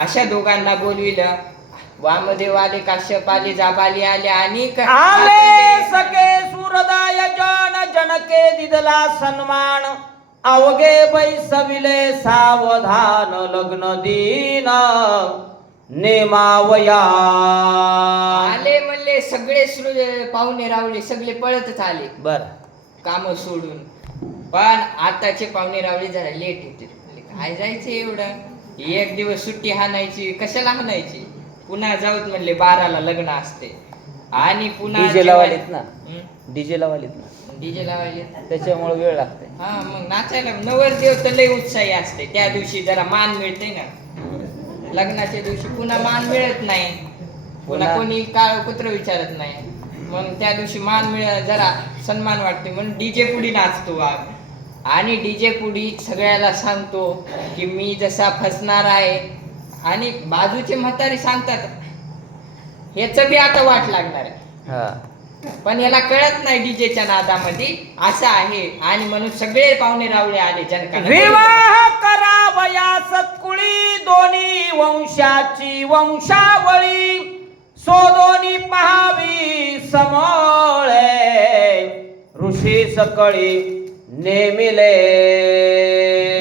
अशा दोघांना बोलविलं. वामदेव आले काश्यप आले जाबाली आले आणि आले सके सुरदाय जन जनके दिदला सन्मान. अवघे बैसविले सावधान लग्न दिन. नेमावया. आले म्हणले सगळे पाहुणे रावले सगळे पळतच आले. बर. काम सोडून. पण आताचे पाहुणे रावळे जरा लेट म्हणले, काय जायचं एवढं? एक दिवस सुट्टी हाणायची कशाला हाणायची? पुन्हा जाऊत म्हणले बाराला लग्न असते आणि पुन्हा डीजे लावालेत ना? हं? डीजे लावालेत ना? डीजे लावायले त्याच्यामुळे वेळ लागते हा मग नाचायला नवरदेव तर लय उत्साही असते त्या दिवशी जरा मान मिळते ना. लग्नाच्या दिवशी पुन्हा मान मिळत नाही. पुन्हा पुन्हा- कोणी काळ कुत्र विचारत नाही. मग त्या दिवशी मान मिळ जरा सन्मान वाटते म्हणून डीजे पुढी नाचतो वाघ आणि डीजे पुढी सगळ्याला सांगतो की मी जसा फसणार आहे आणि बाजूचे म्हातारे सांगतात ह्याच बी आता वाट लागणार आहे. हा. पण याला कळत नाही डीजेच्या नादामध्ये असं आहे आणि म्हणून सगळे पाहुणे रावळे आले विवाह करावया सत्कुळी दोन्ही वंशाची वंशावळी. सोदोनी पहावी समोळे. ऋषी सकळी नेमिले.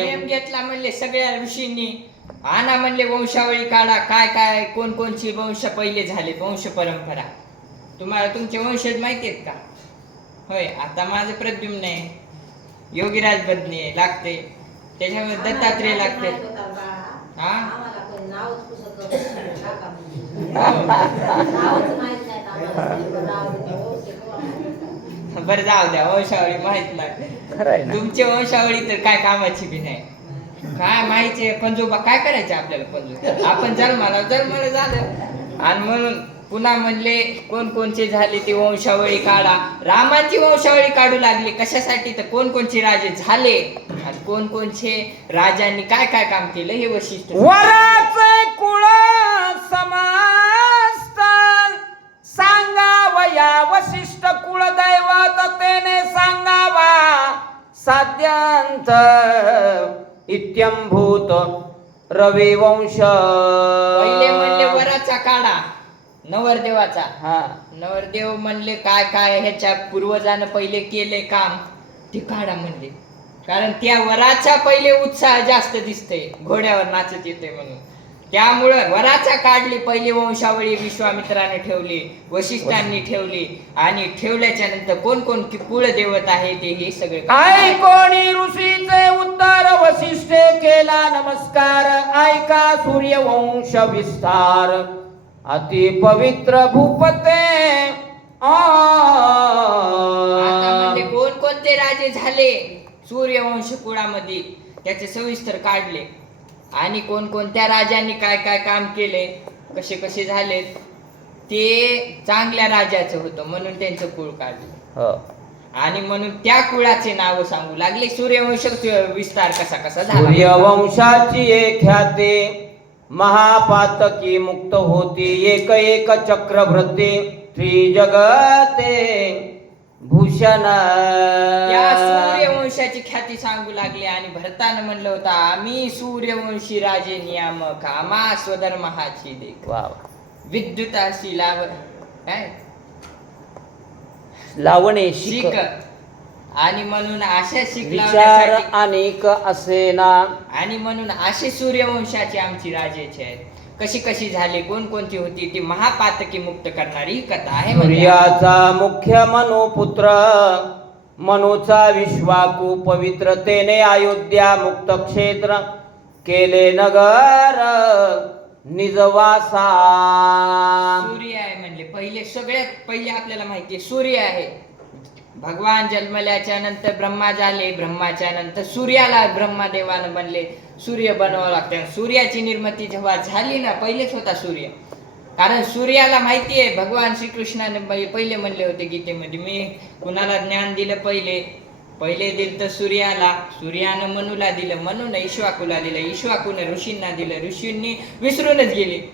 नियम घेतला म्हणले सगळ्या ऋषींनी. आणा म्हणले वंशावळी काढा काय काय कोण कोणची वंश पहिले झाले वंश परंपरा. तुम्हाला तुमचे वंशज माहिती आहेत का? होय आता माझं प्रद्युम्न आहे. योगीराज बदने लागते. त्याच्यामध्ये दत्तात्रेय लागते. हा? बरं जाऊ द्या वंशावळी माहीत खरंय ना? तुमची वंशावळी तर काय कामाची बी नाही. काय माहिती पंजोबा काय करायचे आपल्याला पंजो आपण जन्माला जन्माला झालं. आणि म्हणून पुन्हा म्हणले कोण कोणचे झाले ते वंशावळी काढा. रामांची वंशावळी काढू लागली. कशासाठी? तर कोण कोणचे राजे झाले? आणि कोण कोणचे राजांनी काय काय काम केलं हे वैशिष्ट्य? वराचे कुळ समस्त सांगावया वशिष्ठ कुळ दैवततेने सांगावा साध्यांत इत्यंभूत रविवंश पहिले म्हणले वराचा काढा नवरदेवाचा. हा. नवरदेव म्हणले काय काय ह्याच्या पूर्वजानं पहिले केले काम? ते काढा म्हणले. कारण त्या वराचा पहिले उत्साह जास्त दिसते घोड्यावर नाचत येते म्हणून. त्यामुळं वराचा काढली पहिली वंशावळी विश्वामित्राने ठेवली वशिष्ठांनी ठेवली आणि ठेवल्याच्या नंतर कोण कोण की कुळ देवत आहे ते हे सगळे आई कोणी ऋषीचे उत्तर वशिष्ठे केला नमस्कार ऐका सूर्यवंश विस्तार. अति पवित्र भूपते. म्हणजे कोण कोणते राजे झाले? सूर्यवंश कुळामध्ये. त्याचे सविस्तर काढले. आणि कोण कोणत्या राजांनी काय काय काम केले कसे कसे झाले ते चांगल्या राजाचं होतं म्हणून त्यांचं कुळ काढलं. हो. आणि म्हणून त्या कुळाचे नाव सांगू लागले. सूर्यवंश विस्तार कसा कसा झाला? सूर्यवंशाची एक ख्याती महापातकी मुक्त होती. एक एक चक्रभृती त्रिजगते भूषण. सूर्यवंशाची ख्याती सांगू लागले आणि भरतानं म्हणलं होतं आम्ही सूर्यवंशी राजे नियामक आम्हा स्वधर्महाची देख. वा विद्युताशी लाव काय? लावणे शिक. आणि म्हणून अशा विचार लावण्यासाठी अनेक असेना आणि म्हणून असे सूर्यवंशाचे आमची राजेचे आहेत. कशी कशी झाली कोण कोणती होती ती महापातकी मुक्त करणारी ही कथा आहे म्हणजे सूर्याचा मुख्य मनुपुत्र मनोचा विश्वाकू पवित्रतेने अयोध्या मुक्त क्षेत्र केले नगर निजवासा सूर्य आहे म्हणले. पहिले सगळ्यात पहिले आपल्याला माहिती आहे सूर्य आहे. भगवान जन्मल्याच्या नंतर ब्रह्मा झाले ब्रह्माच्या नंतर सूर्याला ब्रह्मादेवानं बनले. सूर्य बनवावं लागतं. सूर्याची निर्मिती जेव्हा झाली ना पहिलेच होता सूर्य. कारण सूर्याला माहिती आहे भगवान श्रीकृष्णाने पहिले म्हणले होते गीतेमध्ये मी कुणाला ज्ञान दिलं पहिले? पहिले दिलं तर सूर्याला सूर्यानं मनूला दिलं मनून इश्वाकूला दिलं ईश्वाकून ऋषींना दिलं ऋषींनी विसरूनच गेले.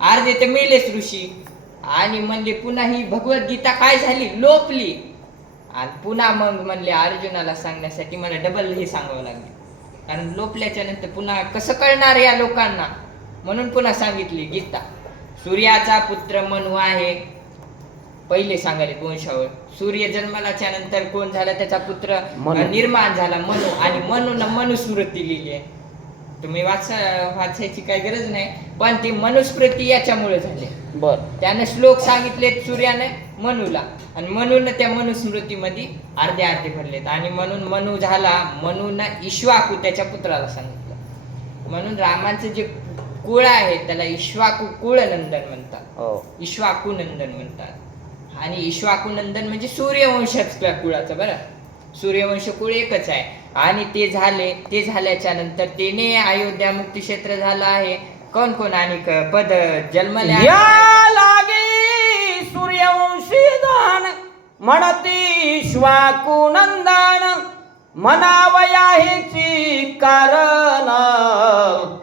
अर्धे तर मेलेच ऋषी. आणि म्हणले पुन्हा ही भगवद्गीता काय झाली? लोपली. आणि पुन्हा मग म्हणले अर्जुनाला सांगण्यासाठी मला डबल हे सांगावं लागले. कारण लोपल्याच्या नंतर पुन्हा कसं कळणार या लोकांना? म्हणून पुन्हा सांगितली गीता. सूर्याचा पुत्र मनु आहे. पहिले सांगाले वंशावळ सूर्य जन्मालाच्या नंतर कोण झाला? त्याचा पुत्र. निर्माण झाला मनु. आणि मनून मनुस्मृती लिहिली आहे. तुम्ही वाचा वाचायची काही गरज नाही पण ती मनुस्मृती याच्यामुळे झाली. बर. त्याने श्लोक सांगितले सूर्याने मनूला. आणि म्हणून त्या मनुस्मृतीमध्ये अर्धे अर्धे भरलेत. आणि म्हणून मनु झाला म्हणून इश्वाकू त्याच्या पुत्राला सांगितलं. म्हणून रामाचं जे कुळ आहे त्याला इश्वाकू कुळ नंदन म्हणतात. हो. इश्वाकू नंदन म्हणतात. आणि इश्वाकू नंदन म्हणजे सूर्यवंशाच्या कुळाचं बरं? सूर्यवंश कुळ एकच आहे. आणि ते झाले ते झाल्याच्यानंतर त्याने अयोध्या मुक्ती क्षेत्र झालं आहे. कोण कोण? आणि पद लागे सूर्यवंशी दान म्हणती श्वाकुनंदन हेची कारण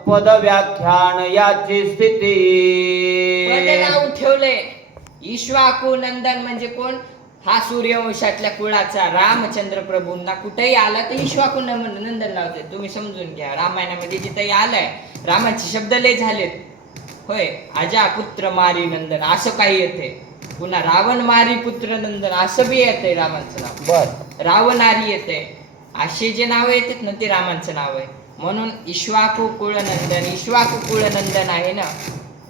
पद व्याख्यान याची स्थिती. नाव ठेवले इश्वाकू नंदन म्हणजे कोण? हा सूर्यवंशातल्या कुळाचा रामचंद्र प्रभूंना कुठेही आला तर इश्वाकू नंदन नंदन लावते तुम्ही समजून घ्या रामायणामध्ये जिथेही आलंय रामाचे शब्द लय झालेत. होय अजा पुत्र मारी नंदन असं काही येते पुन्हा रावण मारी पुत्र नंदन असं बी येते रामाचं नाव. बर. रावणारी येते असे जे नाव येतात ना ते रामांचं नाव आहे म्हणून इश्वाकू कुळनंदन इश्वाकू कुळनंदन आहे ना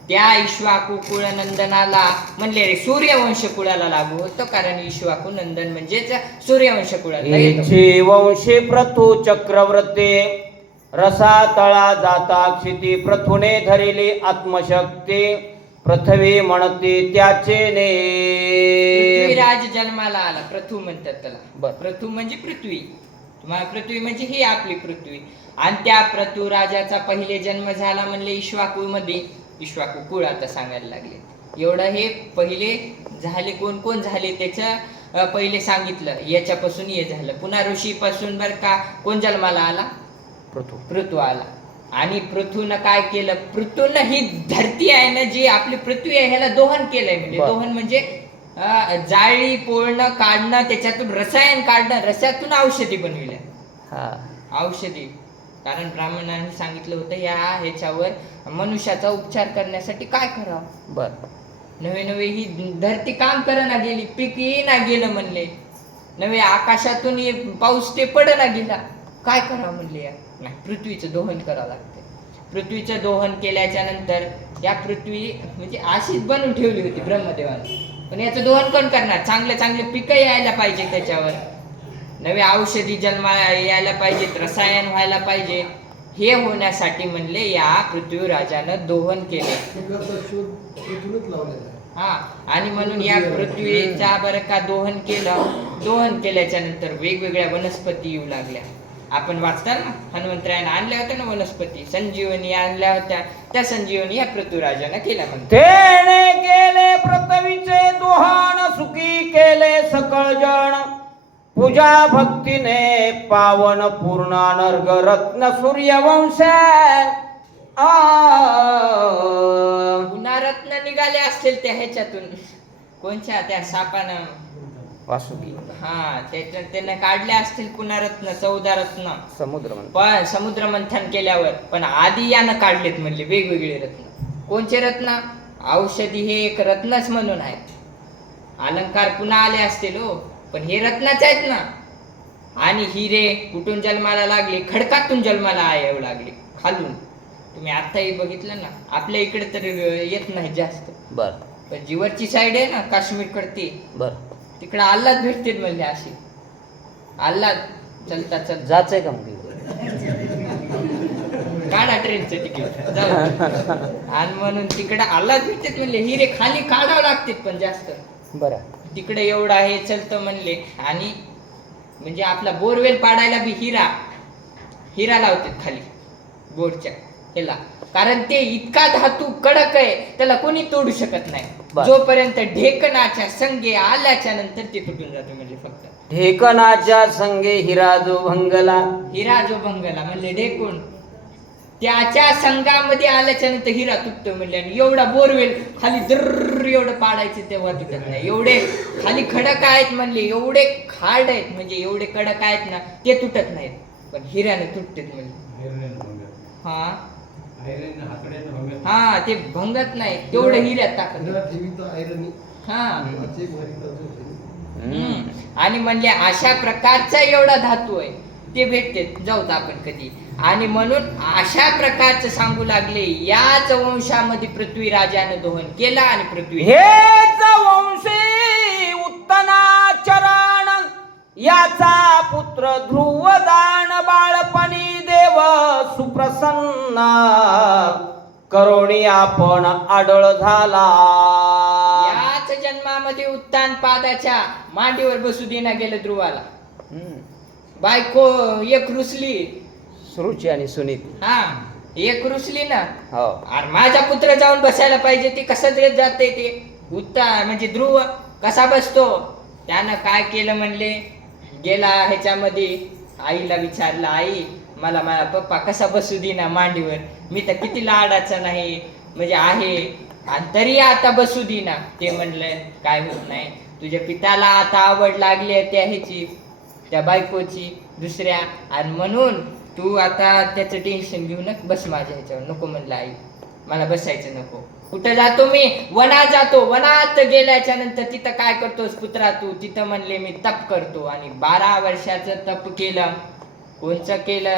त्या इश्वाकू कुळनंदनाला म्हणले रे सूर्यवंश कुळाला लागू होतं कारण इश्वाकू नंदन म्हणजेच सूर्यवंश कुळाला येतो. हेची वंशी प्रथु चक्रवर्ती रसा तळा जाता क्षिती प्रथुने धरिली आत्मशक्ती पृथ्वी म्हणते त्याचे ने पृथ्वीराज जन्माला आला प्रथू म्हणतात त्याला बर. प्रथू म्हणजे पृथ्वी पृथ्वी म्हणजे ही आपली पृथ्वी. आणि त्या प्रथू राजाचा पहिले जन्म झाला म्हणले इश्वाकू मध्ये इश्वाकू कुळ आता सांगायला लागले. एवढं हे पहिले झाले कोण कोण झाले त्याचं पहिले सांगितलं. याच्यापासून हे झालं. पुन्हा ऋषीपासून बर का कोण जन्माला आला? पृथु पृथू आला. आणि पृथूनं काय केलं? पृथूनं ही धरती आहे ना जी आपली पृथ्वी आहे ह्याला दोहन केलंय म्हणजे. दोहन म्हणजे जाळी पोळणं काढणं त्याच्यातून रसायन काढणं रसातून औषधी बनविल्या. औषधी. कारण ब्राह्मणांनी सांगितलं होतं या ह्याच्यावर मनुष्याचा उपचार करण्यासाठी काय करावं? बर. नवे नवे ही धरती काम करना गेली पीक येईना गेलं म्हणले. नवे आकाशातून ये पाऊस ते पडना गेला. काय करावं म्हणले या? नाही पृथ्वीचं दोहन करावं लागते पृथ्वीचं दोहन केल्याच्यानंतर या पृथ्वी म्हणजे अशीच बनवून ठेवली होती ब्रह्मदेवाने. पण याचं दोहन कोण करणार? चांगले चांगले पिकं यायला पाहिजे त्याच्यावर. नवे औषधी जन्मा यायला पाहिजेत रसायन व्हायला पाहिजे हे होण्यासाठी म्हणले या पृथ्वीराजानं दोहन केले. हा आणि म्हणून या पृथ्वीचा बरं का दोहन केलं. दोहन केल्याच्यानंतर वेगवेगळ्या वनस्पती येऊ लागल्या. आपण वाचता ना हनुमंतरायानं आणल्या होत्या ना वनस्पती संजीवनी आणल्या होत्या. त्या संजीवनी या पृथ्वीराजानं केल्या म्हणते केले पृथ्वीचे दोहन सुखी केले सकळ जण. पूजा भक्तीने पावन पूर्ण नर्ग रत्न सूर्यवंश रत्न निघाले असतील त्या ह्याच्यातून. कोणच्या? त्या सापानं. वासुकी. हा त्याच्यात त्यानं काढले असतील पुन्हा रत्न चौदा रत्न. समुद्र. पण समुद्र मंथन केल्यावर पण आधी यानं काढलेत म्हणले वेगवेगळे रत्न. कोणचे रत्न? औषधी हे एक रत्नच म्हणून आहे अलंकार पुन्हा आले असतील हो. पण हे रत्नाच आहेत ना. आणि हिरे कुठून जन्माला लागले? खडकातून जन्माला येऊ लागले. खालून. तुम्ही आत्ताही बघितलं ना आपल्या इकडे तर येत नाही जास्त. बर. पण जीवरची साईड आहे ना काश्मीर कडती बर. तिकडे आल्लाद भेटते म्हणले अशी. आल्लाद चलता चलता. जायचंय का मग? काढा ट्रेनचं तिकीट जाऊ. आणि म्हणून तिकडे आल्लाद भेटते म्हणले हिरे खाली काढावं लागते पण जास्त. बरं. तिकडे एवढं आहे चलतं म्हणले. आणि म्हणजे आपला बोरवेल पाडायला बी हिरा हिरा लावतात खाली बोरच्या ह्याला. कारण ते इतका धातू कडक आहे त्याला कोणी तोडू शकत नाही. जोपर्यंत ढेकणाच्या संगे आल्याच्यानंतर ते तुटून जातो म्हणजे फक्त. ढेकणाच्या संगे हिरा जो भंगला. हिरा जो भंगला म्हणले ढेकून. त्याच्या संघामध्ये आल्याच्यानंतर हिरा तुटतो म्हणले आणि एवढा बोरवेल खाली जर एवढं पाडायचं तेव्हा तुटत नाही. एवढे खाली खडक आहेत म्हणले एवढे खाड आहेत म्हणजे एवढे कडक आहेत ना ते तुटत नाहीत. पण हिऱ्याने तुटतात म्हणले. हा? हा ते भंगत नाही. तेवढं हिऱ्यात टाकत हा. आणि म्हणजे अशा प्रकारचा एवढा धातू आहे. ते भेटते जाऊत आपण कधी. आणि म्हणून अशा प्रकारचं सांगू लागले याच वंशामध्ये पृथ्वी राजानं दोहन केलं आणि पृथ्वी हेच वंशी उत्तनाचरण याचा पुत्र ध्रुवदान बाळपणी देव सुप्रसन्न. करोणी आपण आडळ झाला. याच जन्मामध्ये उत्तान पादाच्या मांडीवर बसू देना गेलं ध्रुवाला. बायको एक रुसली सुरुची आणि सुनीत. हा एक रुसली ना. हो. अरे माझा पुत्र जाऊन बसायला पाहिजे ते कसं देत जाते ते? उत्ता म्हणजे ध्रुव कसा बसतो? त्यानं काय केलं म्हणले? गेला ह्याच्यामध्ये. आईला विचारलं आई मला माझा पप्पा कसा बसू देना मांडीवर? मी तर किती लाडाचा नाही म्हणजे आहे. आणि तरी आता बसू देना ते म्हणलं काय होत नाही. तुझ्या पिताला आता आवड लागली आहे त्या ह्याची त्या बायकोची दुसऱ्या. आणि म्हणून तू आता त्याचं टेन्शन घेऊ नका बस माझ्या ह्याच्यावर. नको म्हणलं आई. मला बसायचं नको. कुठं जातो मी? वनात जातो. वनात गेल्याच्यानंतर तिथं काय करतोस पुत्रा तू? तिथं म्हणले मी तप करतो. आणि बारा वर्षाचं तप केलं. कोणचं केलं?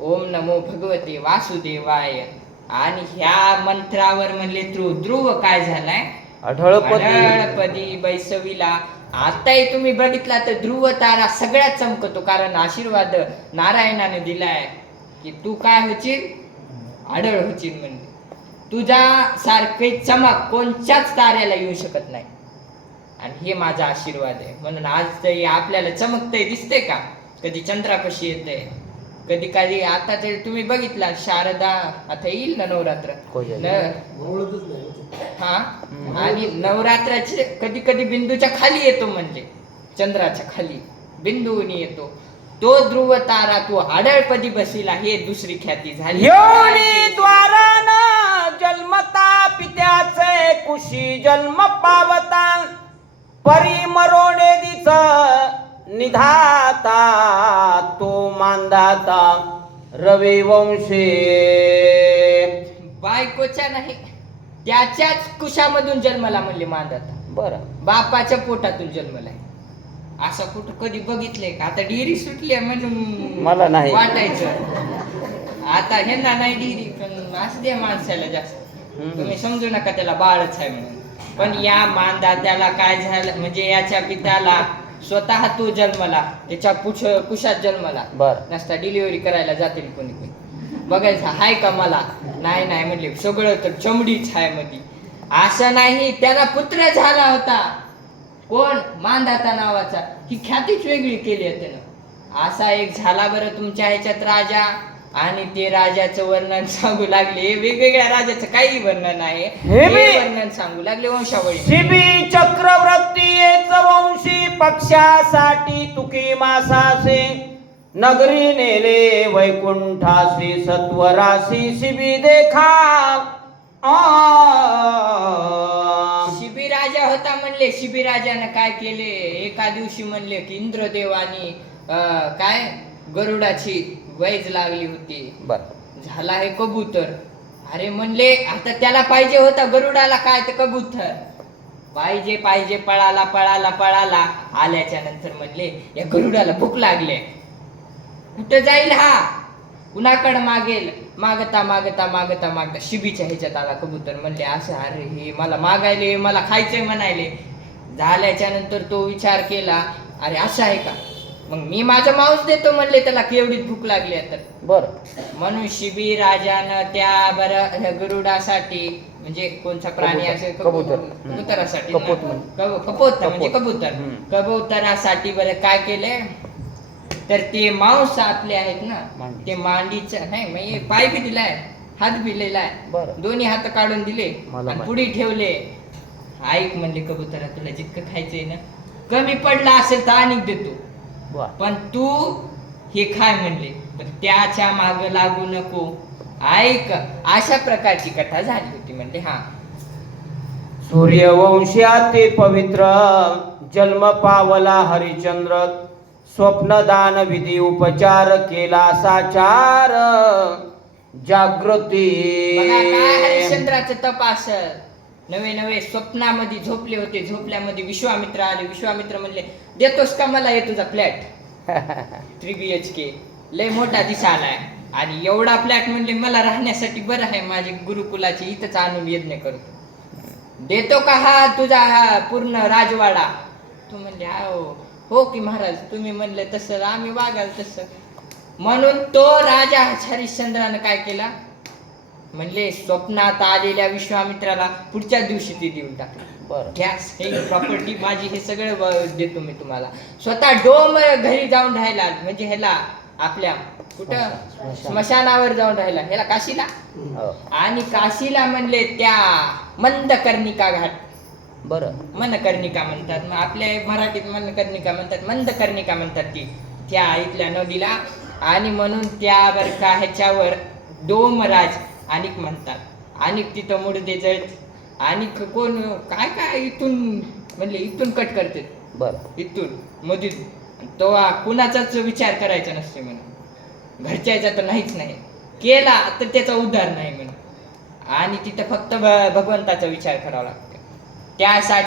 ओम नमो भगवते वासुदेवाय. आणि ह्या मंत्रावर म्हणले ध्रुव ध्रुव काय झालाय? आढळपती अढळपदी बैसवीला. आताही तुम्ही बघितला तर ध्रुव तारा सगळ्यात चमकतो कारण आशीर्वाद नारायणाने दिलाय की तू काय होशील? आढळ होशील म्हणजे तुझ्या सारखे चमक कोणत्याच ताऱ्याला येऊ शकत नाही. आणि हे माझा आशीर्वाद आहे. म्हणून आज तरी आपल्याला चमकतंय दिसते का? कधी चंद्रा कशी येते कधी कधी आता तरी तुम्ही बघितला शारदा आता येईल ना नवरात्र? कोजागिरी. न- मावळतच नाही. हो? तो. हा आणि नवरात्राचे कधी कधी बिंदूच्या खाली येतो म्हणजे चंद्राच्या खाली. बिंदूनी येतो. तो ध्रुव तारा तू आडळपदी बसीला हे दुसरी ख्याती झाली. योनी द्वारान निधाता तो मांदाता रवी वंशे. बायकोच्या नाही त्याच्याच कुशामधून जन्मला म्हणले मांदाता बर. बापाच्या पोटातून जन्मलाय. असं कुठं कधी बघितलंय का? आता डिरी सुटली आहे म्हणून मला नाही. वाटायचं. आता ह्यांना नाही डिरी पण असू द्या माणसाला जास्त. तुम्ही समजू नका त्याला बाळच आहे म्हणून. पण या मानदात्याला काय झालं? म्हणजे याच्या पित्याला स्वतः तो जन्मला त्याच्या पुछ कुशात जन्मला. बर. नसता डिलिव्हरी करायला जातील कोणी कोणी. बघायचं हाय का मला? नाही नाही म्हणले. सगळं तर चमडीच आहे मध्ये असं नाही त्याला पुत्र झाला होता. कोण? मानदाता नावाचा. ही ख्यातीच वेगळी केली आहे त्यानं. असा एक झाला बरं तुमच्या ह्याच्यात राजा. आणि ते राजाचं वर्णन सांगू लागले. वेगवेगळ्या राजाचं काही वर्णन आहे. हे वर्णन सांगू लागले वंशावळी. चक्रवर्ती येच वंशी पक्षासाठी तुकी मासासे. नगरी नेले वैकुंठासी सत्वराशी शिबी देखा. आ. शिबी राजा होता म्हणले शिबी राजानं काय केले? एका दिवशी म्हणले की इंद्रदेवानी अं, काय? गरुडाची वैज लागली होती. बर. झाला हे कबूतर. अरे म्हणले आता त्याला पाहिजे होता गरुडाला काय? तर कबूतर. पाहिजे पाहिजे पळाला पळाला पळाला. आल्याच्यानंतर म्हणले या गरुडाला भूक लागले. कुठं जाईल हा? कुणाकडे मागेल? मागता मागता मागता मागता. शिबीच्या ह्याच्यात आला कबूतर. म्हणले असं अरे हे मला मागायले मला खायचंय म्हणायले. झाल्याच्यानंतर तो विचार केला अरे असं आहे का? मग मी माझा मांस देतो म्हणले त्याला केवढी भूक लागली तर. बर. म्हणून शिबी राजानं त्या बरं गरुडासाठी म्हणजे कोणता प्राणी. असेल कबूतर. कबुतरासाठी ना. कपोत म्हणजे. कबूतर. कबुतरासाठी बरं काय केलंय तर ते मांस आपले आहेत ना. ते मांडीचं नाही म्हणजे पाय बी दिलाय हात बी लिहिलाय बरं. दोन्ही हात काढून दिले. पुढे ठेवले ऐक म्हणले कबुतरा तुला जितकं खायचंय ना कमी पडला असेल तर आणि देतो पण तू हे खाय म्हणले तर त्याच्या माग लागू नको ऐक अशा प्रकारची कथा झाली होती म्हणले हा. सूर्यवंशाते पवित्र जन्म पावला हरिचंद्र स्वप्नदान विधी उपचार केला साचार जागृती. हरिश्चंद्राचं तप असल नवे नवे स्वप्नामध्ये झोपले होते झोपल्यामध्ये विश्वामित्र आले. विश्वामित्र म्हणले देतोस का मला हे तुझा flat? Three B H K लय मोठा दिसा आलाय. आणि एवढा फ्लॅट म्हणले मला राहण्यासाठी बरं आहे माझे गुरुकुलाची इथंच आणून यज्ञ करतो. देतो का हा तुझा हा पूर्ण राजवाडा? तू म्हणले हो हो की महाराज तुम्ही म्हणले तसं आम्ही वागाल तसं. म्हणून तो राजा हरिश्चंद्रानं काय केला? म्हणले स्वप्नात आलेल्या विश्वामित्राला पुढच्या दिवशी ते देऊन टाकलं गॅस हे प्रॉपर्टी माझी हे सगळं देतो मी तुम्हाला. स्वतः डोम घरी जाऊन राहिला म्हणजे ह्याला आपल्या कुठं? स्मशान. स्मशानावर जाऊन राहिला. ह्याला काशीला? हो. आणि काशीला म्हणले त्या मंदकर्णिका घाट. बरं. मनकर्णिका म्हणतात. मग आपल्या मराठीत मनकर्णिका म्हणतात. मंदकर्णिका म्हणतात ती. त्या इथल्या नदीला. आणि म्हणून त्या बर का ह्याच्यावर डोमराज अनिक म्हणतात. आणि तिथं मुडदे जळत आणि कोण काय काय इथून म्हणले इथून कट करते बरं. इथून मधून. तो कुणाचाच विचार करायचा नसते म्हणून. घरच्याचा तर नाहीच नाही. केला तर त्याचा उद्धार नाही म्हणून. आणि तिथं फक्त भगवंताचा विचार करावा लागतो. त्यासाठी